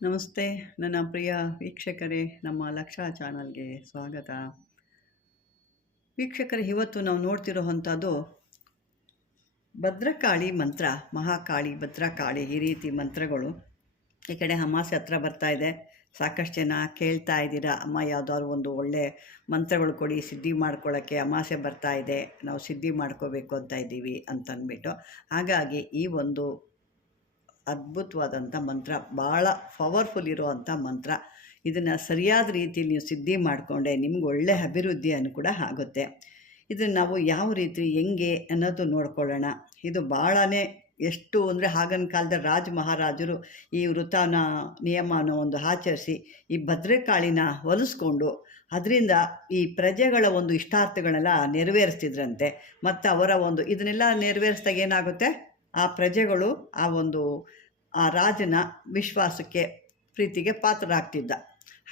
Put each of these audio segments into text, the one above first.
ನಮಸ್ತೆ, ನನ್ನ ಪ್ರಿಯ ವೀಕ್ಷಕರೇ, ನಮ್ಮ ಲಕ್ಷ ಚಾನಲ್ಗೆ ಸ್ವಾಗತ. ವೀಕ್ಷಕರೇ, ಇವತ್ತು ನಾವು ನೋಡ್ತಿರೋವಂಥದ್ದು ಭದ್ರಕಾಳಿ ಮಂತ್ರ, ಮಹಾಕಾಳಿ ಭದ್ರಕಾಳಿ, ಈ ರೀತಿ ಮಂತ್ರಗಳು. ಈ ಕಡೆ ಅಮಾಸೆ ಹತ್ರ ಬರ್ತಾ ಇದೆ. ಸಾಕಷ್ಟು ಜನ ಕೇಳ್ತಾ ಇದ್ದೀರಾ, ಅಮ್ಮ ಯಾವುದಾದ್ರು ಒಂದು ಒಳ್ಳೆ ಮಂತ್ರಗಳು ಕೊಡಿ, ಸಿದ್ಧಿ ಮಾಡ್ಕೊಳ್ಳೋಕ್ಕೆ ಅಮಾಸೆ ಬರ್ತಾ ಇದೆ, ನಾವು ಸಿದ್ಧಿ ಮಾಡ್ಕೋಬೇಕು ಅಂತ ಇದ್ದೀವಿ ಅಂತ ಅಂದ್ಬಿಟ್ಟು ಹಾಗಾಗಿ ಈ ಒಂದು ಅದ್ಭುತವಾದಂಥ ಮಂತ್ರ, ಭಾಳ ಪವರ್ಫುಲ್ ಇರುವಂಥ ಮಂತ್ರ. ಇದನ್ನು ಸರಿಯಾದ ರೀತಿಯಲ್ಲಿ ನೀವು ಸಿದ್ಧಿ ಮಾಡಿಕೊಂಡೆ ನಿಮ್ಗೆ ಒಳ್ಳೆ ಅಭಿವೃದ್ಧಿಯನ್ನು ಕೂಡ ಆಗುತ್ತೆ. ಇದನ್ನು ನಾವು ಯಾವ ರೀತಿ, ಹೆಂಗೆ ಅನ್ನೋದು ನೋಡ್ಕೊಳ್ಳೋಣ. ಇದು ಭಾಳನೇ ಎಷ್ಟು ಅಂದರೆ ಆಗಿನ ಕಾಲದ ರಾಜ ಮಹಾರಾಜರು ಈ ವೃತಾನ ನಿಯಮನ ಒಂದು ಆಚರಿಸಿ ಈ ಭದ್ರಕಾಳಿನ ಹೊಲಿಸ್ಕೊಂಡು ಅದರಿಂದ ಈ ಪ್ರಜೆಗಳ ಒಂದು ಇಷ್ಟಾರ್ಥಗಳನ್ನೆಲ್ಲ ನೆರವೇರಿಸ್ತಿದ್ರಂತೆ. ಮತ್ತು ಅವರ ಒಂದು ಇದನ್ನೆಲ್ಲ ನೆರವೇರಿಸಿದಾಗ ಏನಾಗುತ್ತೆ? ಆ ಪ್ರಜೆಗಳು ಆ ಒಂದು ಆ ರಾಜನ ವಿಶ್ವಾಸಕ್ಕೆ ಪ್ರೀತಿಗೆ ಪಾತ್ರರಾಗ್ತಿದ್ದ.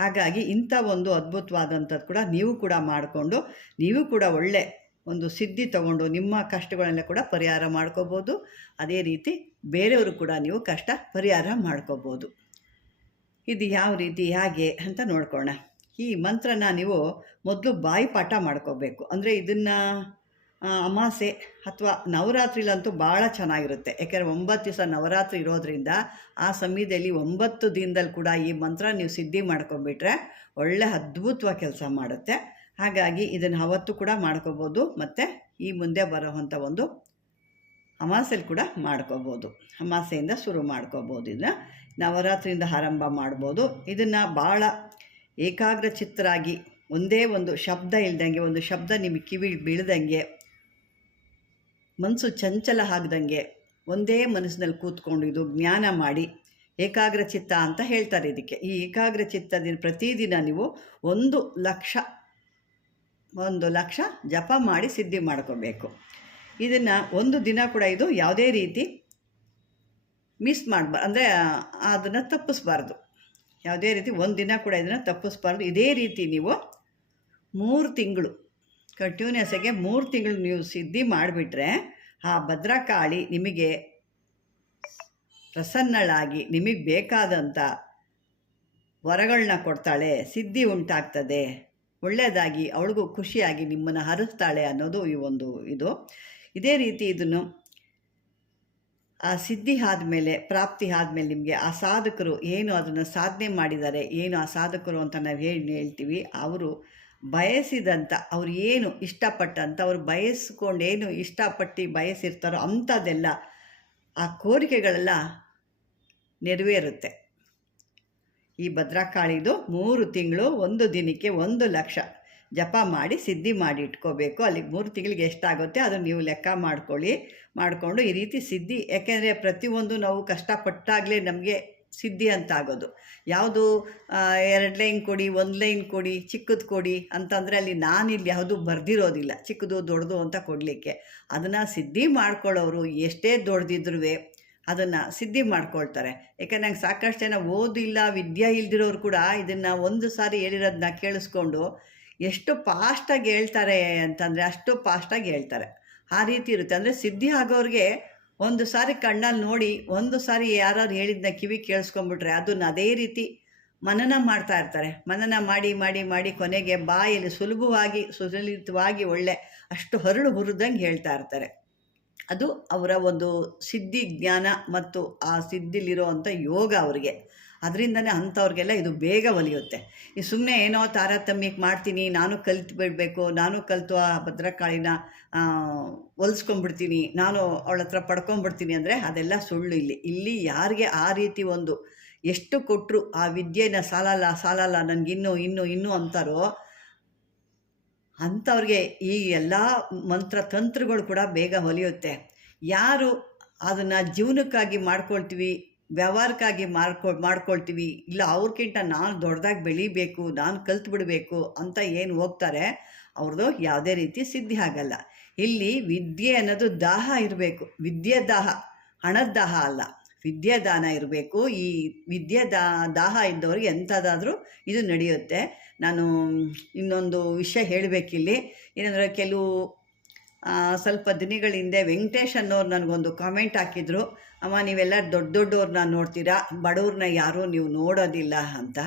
ಹಾಗಾಗಿ ಇಂಥ ಒಂದು ಅದ್ಭುತವಾದಂಥದ್ದು ಕೂಡ ನೀವು ಕೂಡ ಮಾಡಿಕೊಂಡು, ನೀವು ಕೂಡ ಒಳ್ಳೆ ಒಂದು ಸಿದ್ಧಿ ತಗೊಂಡು ನಿಮ್ಮ ಕಷ್ಟಗಳನ್ನೆಲ್ಲ ಕೂಡ ಪರಿಹಾರ ಮಾಡ್ಕೋಬೋದು. ಅದೇ ರೀತಿ ಬೇರೆಯವರು ಕೂಡ ನೀವು ಕಷ್ಟ ಪರಿಹಾರ ಮಾಡ್ಕೋಬೋದು. ಇದು ಯಾವ ರೀತಿ, ಹೇಗೆ ಅಂತ ನೋಡ್ಕೊಳ್ಳೋಣ. ಈ ಮಂತ್ರನ ನೀವು ಮೊದಲು ಬಾಯಿ ಪಾಠ ಮಾಡ್ಕೋಬೇಕು. ಅಂದರೆ ಇದನ್ನು ಅಮಾಸೆ ಅಥವಾ ನವರಾತ್ರಿಲಂತೂ ಭಾಳ ಚೆನ್ನಾಗಿರುತ್ತೆ. ಯಾಕೆಂದರೆ ಒಂಬತ್ತು ದಿವಸ ನವರಾತ್ರಿ ಇರೋದ್ರಿಂದ ಆ ಸಮಯದಲ್ಲಿ ಒಂಬತ್ತು ದಿನದಲ್ಲಿ ಕೂಡ ಈ ಮಂತ್ರ ನೀವು ಸಿದ್ಧಿ ಮಾಡ್ಕೊಂಬಿಟ್ರೆ ಒಳ್ಳೆ ಅದ್ಭುತವಾಗಿ ಕೆಲಸ ಮಾಡುತ್ತೆ. ಹಾಗಾಗಿ ಇದನ್ನು ಅವತ್ತು ಕೂಡ ಮಾಡ್ಕೋಬೋದು ಮತ್ತು ಈ ಮುಂದೆ ಬರೋವಂಥ ಒಂದು ಅಮಾಸೆಲಿ ಕೂಡ ಮಾಡ್ಕೋಬೋದು. ಅಮಾಸೆಯಿಂದ ಶುರು ಮಾಡ್ಕೋಬೋದು ಇದನ್ನು. ನವರಾತ್ರಿಯಿಂದ ಆರಂಭ ಮಾಡ್ಬೋದು. ಇದನ್ನು ಭಾಳ ಏಕಾಗ್ರ ಚಿತ್ತರಾಗಿ ಒಂದೇ ಒಂದು ಶಬ್ದ ಇಲ್ದಂಗೆ, ಒಂದು ಶಬ್ದ ನಿಮಗೆ ಕಿವಿ ಬೀಳ್ದಂಗೆ ಮನಸ್ಸು ಚಂಚಲ ಆಗ್ದಂಗೆ ಒಂದೇ ಮನಸ್ಸಿನಲ್ಲಿ ಕೂತ್ಕೊಂಡು ಇದು ಜ್ಞಾನ ಮಾಡಿ ಏಕಾಗ್ರ ಚಿತ್ತ ಅಂತ ಹೇಳ್ತಾರೆ ಇದಕ್ಕೆ. ಈ ಏಕಾಗ್ರ ಚಿತ್ತದಿಂದ ಪ್ರತಿದಿನ ನೀವು ಒಂದು ಲಕ್ಷ ಒಂದು ಲಕ್ಷ ಜಪ ಮಾಡಿ ಸಿದ್ಧಿ ಮಾಡ್ಕೋಬೇಕು. ಇದನ್ನು ಒಂದು ದಿನ ಕೂಡ ಇದು ಯಾವುದೇ ರೀತಿ ಮಿಸ್ ಮಾಡಬಾರ್ದು ಅಂದರೆ ಅದನ್ನು ತಪ್ಪಿಸ್ಬಾರ್ದು. ಯಾವುದೇ ರೀತಿ ಒಂದು ದಿನ ಕೂಡ ಇದನ್ನು ತಪ್ಪಿಸ್ಬಾರ್ದು. ಇದೇ ರೀತಿ ನೀವು ಮೂರು ತಿಂಗಳು ಕಂಟಿನ್ಯೂಸಾಗೆ ಮೂರು ತಿಂಗಳು ನೀವು ಸಿದ್ಧಿ ಮಾಡಿಬಿಟ್ರೆ, ಆ ಭದ್ರಕಾಳಿ ನಿಮಗೆ ಪ್ರಸನ್ನಳಾಗಿ ನಿಮಗೆ ಬೇಕಾದಂಥ ವರಗಳನ್ನ ಕೊಡ್ತಾಳೆ, ಸಿದ್ಧಿ ಉಂಟಾಗ್ತದೆ. ಒಳ್ಳೆಯದಾಗಿ ಅವಳಿಗೂ ಖುಷಿಯಾಗಿ ನಿಮ್ಮನ್ನು ಹರಿಸ್ತಾಳೆ ಅನ್ನೋದು ಈ ಒಂದು ಇದು. ಇದೇ ರೀತಿ ಇದನ್ನು ಆ ಸಿದ್ಧಿ ಆದಮೇಲೆ, ಪ್ರಾಪ್ತಿ ಆದಮೇಲೆ ನಿಮಗೆ ಆ ಸಾಧಕರು ಏನು ಅದನ್ನು ಸಾಧನೆ ಮಾಡಿದ್ದಾರೆ, ಏನು ಆ ಸಾಧಕರು ಅಂತ ನಾವು ಹೇಳಿ ಹೇಳ್ತೀವಿ, ಅವರು ಬಯಸಿದಂಥ ಅವ್ರು ಏನು ಇಷ್ಟಪಟ್ಟಂಥ ಅವ್ರು ಬಯಸ್ಕೊಂಡು ಏನು ಇಷ್ಟಪಟ್ಟು ಬಯಸಿರ್ತಾರೋ ಅಂಥದ್ದೆಲ್ಲ ಆ ಕೋರಿಕೆಗಳೆಲ್ಲ ನೆರವೇರುತ್ತೆ. ಈ ಭದ್ರಕಾಳಿದು ಮೂರು ತಿಂಗಳು, ಒಂದು ದಿನಕ್ಕೆ ಒಂದು ಲಕ್ಷ ಜಪ ಮಾಡಿ, ಸಿದ್ಧಿ ಮಾಡಿ ಇಟ್ಕೋಬೇಕು. ಅಲ್ಲಿಗೆ ಮೂರು ತಿಂಗಳಿಗೆ ಎಷ್ಟಾಗುತ್ತೆ ಅದನ್ನು ನೀವು ಲೆಕ್ಕ ಮಾಡ್ಕೊಳ್ಳಿ, ಮಾಡಿಕೊಂಡು ಈ ರೀತಿ ಸಿದ್ಧಿ. ಯಾಕೆಂದರೆ ಪ್ರತಿಯೊಂದು ನಾವು ಕಷ್ಟಪಟ್ಟಾಗಲೇ ನಮಗೆ ಸಿದ್ಧಿ ಅಂತ ಆಗೋದು ಯಾವುದು ಎರಡು ಲೈನ್ ಕೊಡಿ, ಒಂದು ಲೈನ್ ಕೊಡಿ, ಚಿಕ್ಕದು ಕೊಡಿ ಅಂತಂದರೆ ಅಲ್ಲಿ ನಾನಿಲ್ಲಿ ಯಾವುದು ಬರೆದಿರೋದಿಲ್ಲ. ಚಿಕ್ಕದು, ದೊಡ್ಡದು ಅಂತ ಕೊಡಲಿಕ್ಕೆ. ಅದನ್ನು ಸಿದ್ಧಿ ಮಾಡ್ಕೊಳ್ಳೋರು ಎಷ್ಟೇ ದೊಡ್ಡದಿದ್ರೂ ಅದನ್ನು ಸಿದ್ಧಿ ಮಾಡ್ಕೊಳ್ತಾರೆ. ಯಾಕಂದ್ರೆ ನಂಗೆ ಸಾಕಷ್ಟು ಜನ ಓದಿಲ್ಲ, ವಿದ್ಯೆ ಇಲ್ದಿರೋರು ಕೂಡ ಇದನ್ನು ಒಂದು ಸಾರಿ ಹೇಳಿರೋದನ್ನ ಕೇಳಿಸ್ಕೊಂಡು ಎಷ್ಟು ಫಾಸ್ಟಾಗಿ ಹೇಳ್ತಾರೆ ಅಂತಂದರೆ ಅಷ್ಟು ಫಾಸ್ಟಾಗಿ ಹೇಳ್ತಾರೆ. ಆ ರೀತಿ ಇರುತ್ತೆ. ಅಂದರೆ ಸಿದ್ಧಿ ಆಗೋರಿಗೆ ಒಂದು ಸಾರಿ ಕಣ್ಣಲ್ಲಿ ನೋಡಿ, ಒಂದು ಸಾರಿ ಯಾರಾದ್ರು ಹೇಳಿದ್ನ ಕಿವಿ ಕೇಳಿಸ್ಕೊಂಡ್ಬಿಟ್ರೆ ಅದನ್ನ ಅದೇ ರೀತಿ ಮನನ ಮಾಡ್ತಾ ಇರ್ತಾರೆ. ಮನನ ಮಾಡಿ ಮಾಡಿ ಮಾಡಿ ಕೊನೆಗೆ ಬಾಯಲ್ಲಿ ಸುಲಭವಾಗಿ, ಸುಲಲಿತವಾಗಿ ಒಳ್ಳೆ ಅಷ್ಟು ಹರಳು ಹುರಿದಂಗೆ ಹೇಳ್ತಾ ಇರ್ತಾರೆ. ಅದು ಅವರ ಒಂದು ಸಿದ್ಧಿ ಜ್ಞಾನ ಮತ್ತು ಆ ಸಿದ್ಧಿಲಿರುವಂಥ ಯೋಗ ಅವರಿಗೆ. ಅದರಿಂದನೇ ಅಂಥವ್ರಿಗೆಲ್ಲ ಇದು ಬೇಗ ಒಲಿಯುತ್ತೆ. ಈ ಸುಮ್ಮನೆ ಏನೋ ತಾರತಮ್ಯಕ್ಕೆ ಮಾಡ್ತೀನಿ, ನಾನು ಕಲ್ತು ಬಿಡಬೇಕು ನಾನು ಕಲಿತು ಆ ಭದ್ರಕಾಳಿನ ಹೊಲಿಸ್ಕೊಂಡ್ಬಿಡ್ತೀನಿ ನಾನು ಅವಳ ಹತ್ರ ಪಡ್ಕೊಂಬಿಡ್ತೀನಿ ಅಂದರೆ ಅದೆಲ್ಲ ಸುಳ್ಳು ಇಲ್ಲಿ. ಇಲ್ಲಿ ಯಾರಿಗೆ ಆ ರೀತಿ ಒಂದು ಎಷ್ಟು ಕೊಟ್ಟರು ಆ ವಿದ್ಯೆನ ಸಾಲಲ್ಲ ಸಾಲಲ್ಲ, ನನಗಿನ್ನೂ, ಇನ್ನೂ ಇನ್ನೂ ಅಂತಾರೋ ಅಂಥವ್ರಿಗೆ ಈ ಎಲ್ಲ ಮಂತ್ರ ತಂತ್ರಗಳು ಕೂಡ ಬೇಗ ಹೊಲಿಯುತ್ತೆ ಯಾರು ಅದನ್ನು ಜೀವನಕ್ಕಾಗಿ ಮಾಡ್ಕೊಳ್ತೀವಿ ವ್ಯವಹಾರಕ್ಕಾಗಿ ಮಾಡ್ಕೊ, ಮಾಡ್ಕೊಳ್ತೀವಿ. ಇಲ್ಲ ಅವ್ರಿಗಿಂತ ನಾನು ದೊಡ್ಡದಾಗಿ ಬೆಳಿಬೇಕು, ನಾನು ಕಲ್ತು ಬಿಡಬೇಕು ಅಂತ ಏನು ಹೋಗ್ತಾರೆ ಅವ್ರದ್ದು ಯಾವುದೇ ರೀತಿ ಸಿದ್ಧಿ ಆಗಲ್ಲ. ಇಲ್ಲಿ ವಿದ್ಯೆ ಅನ್ನೋದು ದಾಹ ಇರಬೇಕು. ವಿದ್ಯೆ ದಾಹ, ಹಣದ ದಾಹ ಅಲ್ಲ. ವಿದ್ಯೆ ದಾನ ಇರಬೇಕು. ಈ ವಿದ್ಯೆ ದಾ, ದಾಹ ಇದ್ದವ್ರಿಗೆ ಎಂಥದ್ದಾದರೂ ಇದು ನಡೆಯುತ್ತೆ. ನಾನು ಇನ್ನೊಂದು ವಿಷಯ ಹೇಳಬೇಕಿಲ್ಲಿ. ಏನಂದರೆ, ಕೆಲವು ಸ್ವಲ್ಪ ದಿನಗಳ ಹಿಂದೆ ವೆಂಕಟೇಶ್ ಅನ್ನೋರು ನನಗೊಂದು ಕಾಮೆಂಟ್ ಹಾಕಿದ್ರು. ಅಮ್ಮ ನೀವೆಲ್ಲ ದೊಡ್ಡ ದೊಡ್ಡವ್ರನ್ನ ನೋಡ್ತೀರಾ? ಬಡವ್ರನ್ನ ಯಾರೂ ನೀವು ನೋಡೋದಿಲ್ಲ ಅಂತ.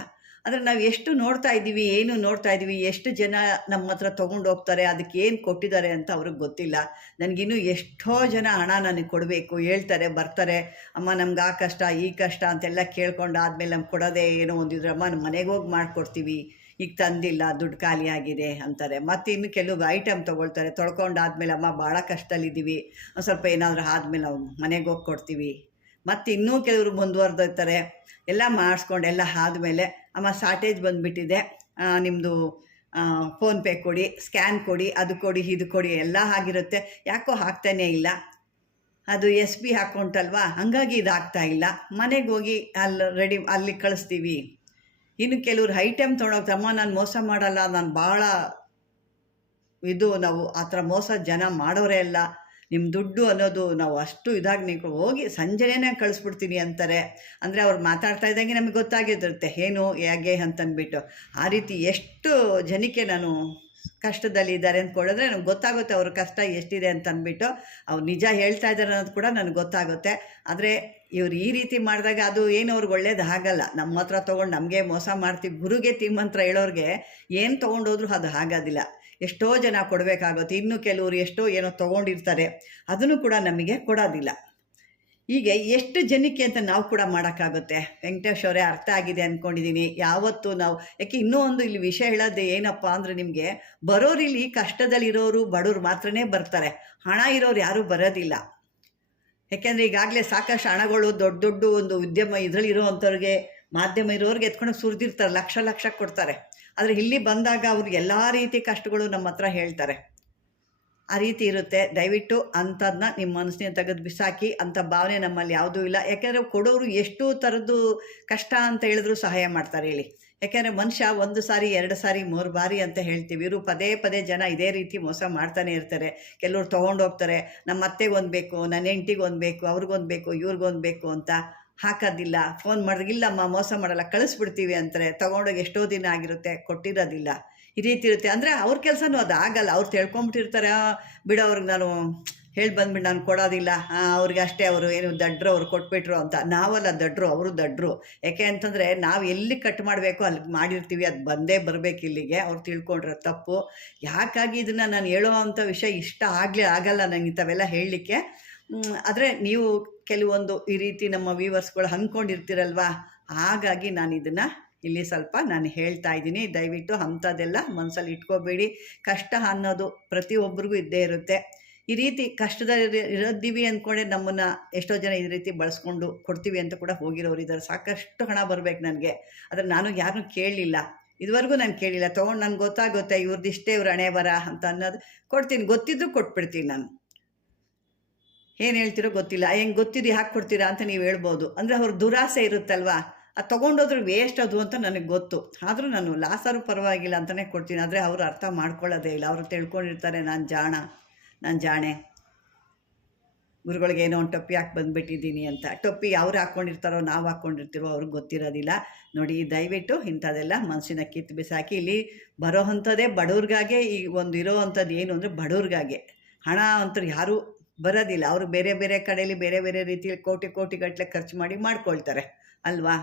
ಆದರೆ ನಾವು ಎಷ್ಟು ನೋಡ್ತಾ ಇದ್ದೀವಿ, ಏನು ನೋಡ್ತಾ ಇದ್ದೀವಿ, ಎಷ್ಟು ಜನ ನಮ್ಮ ಹತ್ರ ತೊಗೊಂಡು ಹೋಗ್ತಾರೆ, ಅದಕ್ಕೆ ಏನು ಕೊಟ್ಟಿದ್ದಾರೆ ಅಂತ ಅವ್ರಿಗೆ ಗೊತ್ತಿಲ್ಲ. ನನಗಿನ್ನೂ ಎಷ್ಟೋ ಜನ ಹಣ ನನಗೆ ಕೊಡಬೇಕು, ಹೇಳ್ತಾರೆ, ಬರ್ತಾರೆ. ಅಮ್ಮ, ನಮ್ಗೆ ಆ ಕಷ್ಟ, ಈ ಕಷ್ಟ ಅಂತೆಲ್ಲ ಕೇಳ್ಕೊಂಡು ಆದಮೇಲೆ ನಮ್ಗೆ ಕೊಡೋದೇ ಏನೋ ಒಂದಿದ್ರೆ, ಅಮ್ಮ ಮನೆಗೆ ಹೋಗಿ ಮಾಡಿಕೊಡ್ತೀವಿ. ಈಗ ತಂದಿಲ್ಲ, ದುಡ್ಡು ಖಾಲಿ ಆಗಿದೆ ಅಂತಾರೆ. ಮತ್ತು ಇನ್ನು ಕೆಲವು ಐಟಮ್ ತೊಗೊಳ್ತಾರೆ. ತೊಳ್ಕೊಂಡಾದ್ಮೇಲೆ ಅಮ್ಮ ಭಾಳ ಕಷ್ಟದಲ್ಲಿದ್ದೀವಿ. ಒಂದು ಸ್ವಲ್ಪ ಏನಾದರೂ ಆದಮೇಲೆ ನಾವು ಮನೆಗೆ ಹೋಗಿ ಕೊಡ್ತೀವಿ. ಮತ್ತು ಇನ್ನೂ ಕೆಲವರು ಮುಂದುವರೆದಿರ್ತಾರೆ. ಎಲ್ಲ ಮಾಡಿಸ್ಕೊಂಡು ಎಲ್ಲ ಆದಮೇಲೆ ಅಮ್ಮ ಶಾರ್ಟೇಜ್ ಬಂದುಬಿಟ್ಟಿದೆ. ನಿಮ್ಮದು ಫೋನ್ಪೇ ಕೊಡಿ ಸ್ಕ್ಯಾನ್ ಕೊಡಿ, ಅದು ಕೊಡಿ, ಇದು ಕೊಡಿ, ಎಲ್ಲ ಆಗಿರುತ್ತೆ. ಯಾಕೋ ಹಾಕ್ತಾನೇ ಇಲ್ಲ. ಅದು ಎಸ್ ಬಿ ಹಾಕೊಂಟಲ್ವಾ ಹಾಗಾಗಿ ಇದು ಇದಾಗ್ತಾ ಇಲ್ಲ. ಮನೆಗೆ ಹೋಗಿ ಅಲ್ಲಿ ರೆಡಿ ಅಲ್ಲಿ ಕಳಿಸ್ತೀವಿ. ಇನ್ನು ಕೆಲವ್ರು ಐಟಮ್ ತೊಗೊಂಡೋಗಿ ತಮ್ಮ ನಾನು ಮೋಸ ಮಾಡಲ್ಲ, ನಾನು ಭಾಳ ಇದು ನಾವು ಆ ಥರ ಮೋಸ ಜನ ಮಾಡೋರೇ ಅಲ್ಲ. ನಿಮ್ಮ ದುಡ್ಡು ಅನ್ನೋದು ನಾವು ಅಷ್ಟು ಇದಾಗಿ ನೀವು ಹೋಗಿ ಸಂಜೆನೇ ಕಳಿಸ್ಬಿಡ್ತೀನಿ ಅಂತಾರೆ. ಅಂದರೆ ಅವ್ರು ಮಾತಾಡ್ತಾ ಇದ್ದಂಗೆ ನಮಗೆ ಗೊತ್ತಾಗಿರುತ್ತೆ ಏನು, ಹೇಗೆ? ಅಂತಂದ್ಬಿಟ್ಟು ಆ ರೀತಿ ಎಷ್ಟು ಜನಕ್ಕೆ ನಾನು ಕಷ್ಟದಲ್ಲಿ ಇದ್ದಾರೆ ಅಂತ ಕೊಡಿದ್ರೆ ನನಗೆ ಗೊತ್ತಾಗುತ್ತೆ ಅವ್ರ ಕಷ್ಟ ಎಷ್ಟಿದೆ ಅಂತ ಅಂದ್ಬಿಟ್ಟು. ಅವ್ರು ನಿಜ ಹೇಳ್ತಾ ಇದ್ದಾರೆ ಅನ್ನೋದು ಕೂಡ ನನಗೆ ಗೊತ್ತಾಗುತ್ತೆ. ಆದರೆ ಇವ್ರು ಈ ರೀತಿ ಮಾಡಿದಾಗ ಅದು ಏನು ಅವ್ರಿಗೆ ಒಳ್ಳೇದು ಆಗಲ್ಲ. ನಮ್ಮ ಹತ್ರ ತೊಗೊಂಡು ನಮಗೆ ಮೋಸ ಮಾಡ್ತೀವಿ ಗುರುಗೆ ತಿಮ್ಮಂತ್ರ ಹೇಳೋರಿಗೆ ಏನು ತೊಗೊಂಡೋದ್ರೂ ಅದು ಆಗೋದಿಲ್ಲ ಎಷ್ಟೋ ಜನ ಕೊಡಬೇಕಾಗುತ್ತೆ, ಇನ್ನು ಕೆಲವರು ಎಷ್ಟೋ ಏನೋ ತೊಗೊಂಡಿರ್ತಾರೆ. ಅದನ್ನು ಕೂಡ ನಮಗೆ ಕೊಡೋದಿಲ್ಲ. ಹೀಗೆ ಎಷ್ಟು ಜನಕ್ಕೆ ಅಂತ ನಾವು ಕೂಡ ಮಾಡೋಕ್ಕಾಗುತ್ತೆ. ವೆಂಕಟೇಶ್ ಅವರೇ ಅರ್ಥ ಆಗಿದೆ ಅಂದ್ಕೊಂಡಿದ್ದೀನಿ ಯಾವತ್ತೂ ನಾವು, ಯಾಕೆ ಇನ್ನೂ ಒಂದು ಇಲ್ಲಿ ವಿಷಯ ಹೇಳೋದು ಏನಪ್ಪ ಅಂದರೆ ನಿಮಗೆ, ಬರೋರು ಇಲ್ಲಿ ಕಷ್ಟದಲ್ಲಿರೋರು ಬಡವ್ರು ಮಾತ್ರನೇ ಬರ್ತಾರೆ. ಹಣ ಇರೋರು ಯಾರೂ ಬರೋದಿಲ್ಲ. ಯಾಕೆಂದರೆ ಈಗಾಗಲೇ ಸಾಕಷ್ಟು ಹಣಗಳು, ದೊಡ್ಡ ದೊಡ್ಡ ಒಂದು ಉದ್ಯಮ ಇದರಲ್ಲಿ ಇರೋವಂಥವ್ರಿಗೆ ಮಾಧ್ಯಮ ಇರೋರಿಗೆ ಎತ್ಕೊಂಡು ಸುರಿದಿರ್ತಾರೆ, ಲಕ್ಷ ಲಕ್ಷ ಕೊಡ್ತಾರೆ. ಆದರೆ ಇಲ್ಲಿ ಬಂದಾಗ ಅವ್ರಿಗೆ ಎಲ್ಲ ರೀತಿ ಕಷ್ಟಗಳು ನಮ್ಮ ಹತ್ರ ಹೇಳ್ತಾರೆ. ಆ ರೀತಿ ಇರುತ್ತೆ. ದಯವಿಟ್ಟು ಅಂಥದ್ದನ್ನ ನಿಮ್ಮ ಮನಸ್ಸಿನ ತೆಗೆದು ಬಿಸಾಕಿ ಅಂಥ ಭಾವನೆ ನಮ್ಮಲ್ಲಿ ಯಾವುದೂ ಇಲ್ಲ. ಯಾಕೆಂದರೆ ಕೊಡೋರು ಎಷ್ಟು ಥರದ್ದು ಕಷ್ಟ ಅಂತ ಹೇಳಿದ್ರು ಸಹಾಯ ಮಾಡ್ತಾರೆ ಹೇಳಿ. ಯಾಕೆಂದರೆ ಮನುಷ್ಯ ಒಂದು ಸಾರಿ, ಎರಡು ಸಾರಿ, ಮೂರು ಬಾರಿ ಅಂತ ಹೇಳ್ತೀವಿ. ಇವರು ಪದೇ ಪದೇ ಜನ ಇದೇ ರೀತಿ ಮೋಸ ಮಾಡ್ತಾನೆ ಇರ್ತಾರೆ. ಕೆಲವರು ತೊಗೊಂಡು ಹೋಗ್ತಾರೆ. ನಮ್ಮ ಅತ್ತೆಗೊಂದು ಬೇಕು ನನ್ನ ಹೆಂಡ್ತಿಗೆ ಒಂದು ಬೇಕು ಅವ್ರಿಗೊಂದು ಬೇಕು ಇವ್ರಿಗೊಂದು ಬೇಕು ಅಂತ ಹಾಕೋದಿಲ್ಲ. ಫೋನ್ ಮಾಡಿದಾಗ ಇಲ್ಲಮ್ಮ, ಮೋಸ ಮಾಡಲ್ಲ, ಕಳಿಸ್ಬಿಡ್ತೀವಿ ಅಂತಾರೆ. ತೊಗೊಂಡೋಗಿ ಎಷ್ಟೋ ದಿನ ಆಗಿರುತ್ತೆ, ಕೊಟ್ಟಿರೋದಿಲ್ಲ. ಈ ರೀತಿ ಇರುತ್ತೆ. ಅಂದರೆ ಅವ್ರ ಕೆಲಸನೂ ಅದು ಆಗಲ್ಲ. ಅವ್ರು ತಿಳ್ಕೊಂಬಿಟ್ಟಿರ್ತಾರೆ "ಆ, ಬಿಡು ಅವ್ರಿಗೆ ನಾನು ಹೇಳಿ ಬಂದ್ಬಿಟ್ಟು ನಾನು ಕೊಡೋದಿಲ್ಲ. ಅವ್ರಿಗೆ ಅಷ್ಟೇ ಅವರು ಏನು ದಡ್ರು ಅವ್ರು ಕೊಟ್ಬಿಟ್ರು ಅಂತ. ನಾವಲ್ಲ ದಡ್ರು ಅವರು ದಡ್ರು. ಯಾಕೆ ಅಂತಂದರೆ ನಾವು ಎಲ್ಲಿ ಕಟ್ ಮಾಡಬೇಕು ಅಲ್ಲಿ ಮಾಡಿರ್ತೀವಿ ಅದು ಬಂದೇ ಬರಬೇಕು ಇಲ್ಲಿಗೆ. ಅವ್ರು ತಿಳ್ಕೊಂಡ್ರೆ ತಪ್ಪು. ಯಾಕಾಗಿ ಇದನ್ನು ನಾನು ಹೇಳುವಂಥ ವಿಷಯ ಇಷ್ಟ ಆಗಲೇ ಆಗಲ್ಲ ನಂಗೆ ಇಂಥವೆಲ್ಲ ಹೇಳಲಿಕ್ಕೆ. ಆದರೆ ನೀವು ಕೆಲವೊಂದು ಈ ರೀತಿ ನಮ್ಮ ವ್ಯೂವರ್ಸ್ಗಳು ಅಂದ್ಕೊಂಡಿರ್ತೀರಲ್ವಾ ಹಾಗಾಗಿ ನಾನು ಇದನ್ನು ಇಲ್ಲಿ ಸ್ವಲ್ಪ ನಾನು ಹೇಳ್ತಾ ಇದ್ದೀನಿ. ದಯವಿಟ್ಟು ಅಂಥದ್ದೆಲ್ಲ ಮನಸ್ಸಲ್ಲಿ ಇಟ್ಕೋಬೇಡಿ. ಕಷ್ಟ ಅನ್ನೋದು ಪ್ರತಿಯೊಬ್ಬರಿಗೂ ಇದ್ದೇ ಇರುತ್ತೆ. ಈ ರೀತಿ ಕಷ್ಟದಲ್ಲಿ ಇರೋದ್ದೀವಿ ಅಂದ್ಕೊಂಡೆ ನಮ್ಮನ್ನು ಎಷ್ಟೋ ಜನ ಈ ರೀತಿ ಬಳಸ್ಕೊಂಡು ಕೊಡ್ತೀವಿ ಅಂತ ಕೂಡ ಹೋಗಿರೋರು ಇದ್ದಾರೆ. ಸಾಕಷ್ಟು ಹಣ ಬರಬೇಕು ನನಗೆ. ಆದರೆ ನಾನು ಯಾರನ್ನೂ ಕೇಳಲಿಲ್ಲ. ಇದುವರೆಗೂ ನಾನು ಕೇಳಿಲ್ಲ ತೊಗೊಂಡು ನನಗೆ ಗೊತ್ತಾಗುತ್ತೆ ಇವ್ರದ್ದು ಇಷ್ಟೇ ಇವ್ರ ಹಣೆ ಬರ ಅಂತ ಅನ್ನೋದು. ಕೊಡ್ತೀನಿ. ಗೊತ್ತಿದ್ದು ಕೊಟ್ಬಿಡ್ತೀನಿ ನಾನು. ಏನು ಹೇಳ್ತಿರೋ ಗೊತ್ತಿಲ್ಲ. ಹೆಂಗೆ ಗೊತ್ತಿದ್ದು ಯಾಕೆ ಕೊಡ್ತೀರಾ ಅಂತ ನೀವು ಹೇಳ್ಬೋದು. ಅಂದರೆ ಅವ್ರ ದುರಾಸೆ ಇರುತ್ತಲ್ವಾ? ಅದು ತೊಗೊಂಡೋದ್ರೆ ವೇಸ್ಟ್ ಅದು ಅಂತ ನನಗೆ ಗೊತ್ತು. ಆದರೂ ನಾನು ಲಾಸಾರು ಪರವಾಗಿಲ್ಲ ಅಂತಲೇ ಕೊಡ್ತೀನಿ. ಆದರೆ ಅವರು ಅರ್ಥ ಮಾಡ್ಕೊಳ್ಳೋದೇ ಇಲ್ಲ. ಅವರು ತಿಳ್ಕೊಂಡಿರ್ತಾರೆ, ನಾನು ಜಾಣ, ನಾನು ಜಾಣೆ. ಗುರುಗಳಿಗೆ ಏನೋ ಒಂದು ಟೊಪ್ಪಿ ಹಾಕಿ ಬಂದುಬಿಟ್ಟಿದ್ದೀನಿ ಅಂತ. ಟೊಪ್ಪಿ ಅವ್ರು ಹಾಕ್ಕೊಂಡಿರ್ತಾರೋ ನಾವು ಹಾಕ್ಕೊಂಡಿರ್ತೀರೋ ಅವ್ರಿಗೆ ಗೊತ್ತಿರೋದಿಲ್ಲ. ನೋಡಿ, ದಯವಿಟ್ಟು ಇಂಥದ್ದೆಲ್ಲ ಮನಸ್ಸಿನ ಕಿತ್ತು ಬಿಸಾಕಿ, ಇಲ್ಲಿ ಬರೋ ಅಂಥದ್ದೇ ಬಡವ್ರಿಗಾಗೆ, ಈ ಒಂದು ಇರೋ ಅಂಥದ್ದು ಏನು ಅಂದರೆ ಬಡವ್ರಿಗಾಗೆ. ಹಣ ಅಂತ ಯಾರೂ ಬರೋದಿಲ್ಲ. ಅವರು ಬೇರೆ ಬೇರೆ ಕಡೆಯಲ್ಲಿ ಬೇರೆ ಬೇರೆ ರೀತಿಯಲ್ಲಿ ಕೋಟಿ ಕೋಟಿಗಟ್ಟಲೆ ಖರ್ಚು ಮಾಡಿ ಮಾಡ್ಕೊಳ್ತಾರೆ. ಅಲ್ವಾ?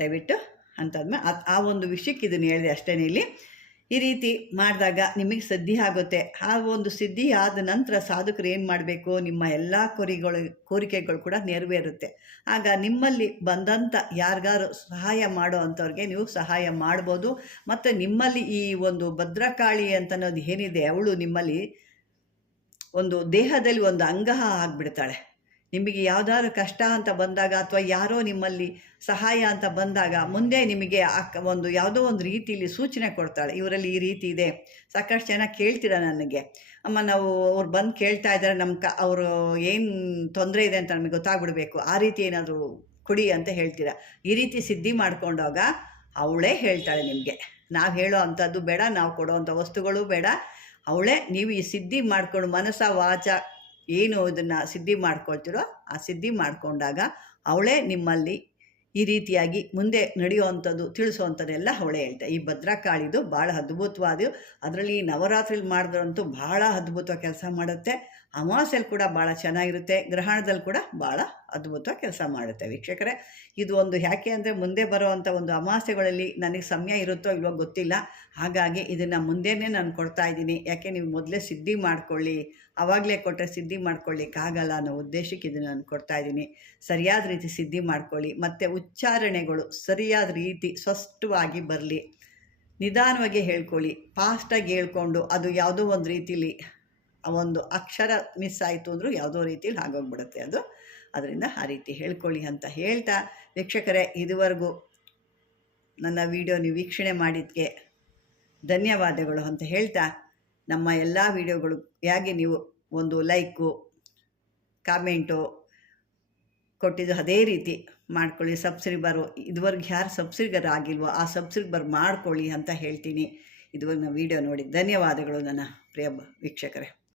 ದಯವಿಟ್ಟು ಅಂತಂದ್ಮೇಲೆ ಆ- ಒಂದು ವಿಷಯಕ್ಕೆ ಇದನ್ನು ಹೇಳಿದೆ ಅಷ್ಟೇ ಇಲ್ಲಿ. ಈ ರೀತಿ ಮಾಡಿದಾಗ ನಿಮಗೆ ಸಿದ್ಧಿ ಆಗುತ್ತೆ. ಆ ಒಂದು ಸಿದ್ಧಿ ಆದ ನಂತರ ಸಾಧಕರು ಏನು ಮಾಡಬೇಕು? ನಿಮ್ಮ ಎಲ್ಲ ಕೋರಿಗಳು, ಕೋರಿಕೆಗಳು ಕೂಡ ನೆರವೇರುತ್ತೆ. ಆಗ ನಿಮ್ಮಲ್ಲಿ ಬಂದಂಥ ಯಾರಿಗಾರು ಸಹಾಯ ಮಾಡೋ ಅಂಥವ್ರಿಗೆ ನೀವು ಸಹಾಯ ಮಾಡ್ಬೋದು. ಮತ್ತು ನಿಮ್ಮಲ್ಲಿ ಈ ಒಂದು ಭದ್ರಕಾಳಿ ಅಂತ ಅನ್ನೋದು ಏನಿದೆ, ಅವಳು ನಿಮ್ಮಲ್ಲಿ ಒಂದು ದೇಹದಲ್ಲಿ ಒಂದು ಅಂಗ ಆಗಿಬಿಡ್ತಾಳೆ. ನಿಮಗೆ ಯಾವುದಾದ್ರು ಕಷ್ಟ ಅಂತ ಬಂದಾಗ ಅಥವಾ ಯಾರೋ ನಿಮ್ಮಲ್ಲಿ ಸಹಾಯ ಅಂತ ಬಂದಾಗ ಮುಂದೆ ನಿಮಗೆ ಒಂದು ಯಾವುದೋ ಒಂದು ರೀತಿಯಲ್ಲಿ ಸೂಚನೆ ಕೊಡ್ತಾಳೆ, ಇವರಲ್ಲಿ ಈ ರೀತಿ ಇದೆ, ಸಾಕಷ್ಟು ಜನ ಕೇಳ್ತೀರ ನನಗೆ. ಅಮ್ಮ, ನಾವು ಅವ್ರು ಬಂದು ಕೇಳ್ತಾ ಇದ್ದಾರೆ, ನಮ್ಮ ಕ ಅವರು ಏನು ತೊಂದರೆ ಇದೆ ಅಂತ ನಮಗೆ ಗೊತ್ತಾಗ್ಬಿಡ್ಬೇಕು, ಆ ರೀತಿ ಏನಾದರೂ ಕೊಡಿ ಅಂತ ಹೇಳ್ತೀರಾ? ಈ ರೀತಿ ಸಿದ್ಧಿ ಮಾಡ್ಕೊಂಡಾಗ ಅವಳೇ ಹೇಳ್ತಾಳೆ ನಿಮಗೆ, ನಾವು ಹೇಳೋ ಅಂಥದ್ದು ಬೇಡ, ನಾವು ಕೊಡೋ ಅಂಥ ವಸ್ತುಗಳು ಬೇಡ, ಅವಳೇ ನೀವು ಈ ಸಿದ್ಧಿ ಮಾಡ್ಕೊಂಡು ಮನಸ್ಸ ವಾಚ ಏನು ಇದನ್ನು ಸಿದ್ಧಿ ಮಾಡ್ಕೊಳ್ತೀರೋ ಆ ಸಿದ್ಧಿ ಮಾಡಿಕೊಂಡಾಗ ಅವಳೇ ನಿಮ್ಮಲ್ಲಿ ಈ ರೀತಿಯಾಗಿ ಮುಂದೆ ನಡೆಯುವಂಥದ್ದು, ತಿಳಿಸುವಂಥದ್ದೆಲ್ಲ ಅವಳೇ ಹೇಳ್ತಾರೆ ಈ ಭದ್ರಕಾಳಿದು ಭಾಳ ಅದ್ಭುತವಾದ ಅದರಲ್ಲಿ ನವರಾತ್ರಿಲಿ ಮಾಡಿದ್ರಂತೂ ಭಾಳ ಅದ್ಭುತ ಕೆಲಸ ಮಾಡುತ್ತೆ. ಅಮಾವಾಸ್ಯಲ್ಲಿ ಕೂಡ ಭಾಳ ಚೆನ್ನಾಗಿರುತ್ತೆ. ಗ್ರಹಣದಲ್ಲಿ ಕೂಡ ಭಾಳ ಅದ್ಭುತವಾಗಿ ಕೆಲಸ ಮಾಡುತ್ತೆ. ವೀಕ್ಷಕರೇ, ಇದು ಒಂದು ಯಾಕೆ ಅಂದರೆ ಮುಂದೆ ಬರುವಂಥ ಒಂದು ಅಮಾಸ್ಯೆಗಳಲ್ಲಿ ನನಗೆ ಸಮಯ ಇರುತ್ತೋ ಇಲ್ವೋ ಗೊತ್ತಿಲ್ಲ. ಹಾಗಾಗಿ ಇದನ್ನು ಮುಂದೆನೇ ನಾನು ಕೊಡ್ತಾ ಇದ್ದೀನಿ. ಯಾಕೆ ನೀವು ಮೊದಲೇ ಸಿದ್ಧಿ ಮಾಡ್ಕೊಳ್ಳಿ. ಆವಾಗಲೇ ಕೊಟ್ಟರೆ ಸಿದ್ಧಿ ಮಾಡ್ಕೊಳ್ಳಿಕ್ಕಾಗಲ್ಲ ಅನ್ನೋ ಉದ್ದೇಶಕ್ಕೆ ಇದನ್ನು ನಾನು ಕೊಡ್ತಾ ಇದ್ದೀನಿ. ಸರಿಯಾದ ರೀತಿ ಸಿದ್ಧಿ ಮಾಡ್ಕೊಳ್ಳಿ. ಮತ್ತು ಉಚ್ಚಾರಣೆಗಳು ಸರಿಯಾದ ರೀತಿ ಸ್ಪಷ್ಟವಾಗಿ ಬರಲಿ. ನಿಧಾನವಾಗಿ ಹೇಳ್ಕೊಳ್ಳಿ. ಫಾಸ್ಟಾಗಿ ಹೇಳ್ಕೊಂಡು ಅದು ಯಾವುದೋ ಒಂದು ರೀತಿಲಿ ಒಂದು ಅಕ್ಷರ ಮಿಸ್ ಆಯಿತು ಅಂದರೂ ಯಾವುದೋ ರೀತಿಲಿ ಆಗೋಗ್ಬಿಡುತ್ತೆ ಅದು. ಅದರಿಂದ ಆ ರೀತಿ ಹೇಳ್ಕೊಳ್ಳಿ ಅಂತ ಹೇಳ್ತಾ ವೀಕ್ಷಕರೇ, ಇದುವರೆಗೂ ನನ್ನ ವಿಡಿಯೋ ನೀವು ವೀಕ್ಷಣೆ ಮಾಡಿದ್ದಕ್ಕೆ ಧನ್ಯವಾದಗಳು ಅಂತ ಹೇಳ್ತಾ ನಮ್ಮ ಎಲ್ಲ ವಿಡಿಯೋಗಳು ಹೇಗೆ ನೀವು ಒಂದು ಲೈಕು, ಕಾಮೆಂಟು ಕೊಟ್ಟಿದ್ದು ಅದೇ ರೀತಿ ಮಾಡ್ಕೊಳ್ಳಿ, ಸಬ್ಸ್ಕ್ರೈಬರು ಇದುವರೆಗೆ ಯಾರು ಸಬ್ಸ್ಕ್ರೈಬರ್ ಆಗಿಲ್ವೋ ಆ ಸಬ್ಸ್ಕ್ರೈಬರ್ ಮಾಡ್ಕೊಳ್ಳಿ ಅಂತ ಹೇಳ್ತೀನಿ. ಇದುವರೆಗೆ ನಾವು ವಿಡಿಯೋ ನೋಡಿ, ಧನ್ಯವಾದಗಳು ನನ್ನ ಪ್ರಿಯ ವೀಕ್ಷಕರೇ.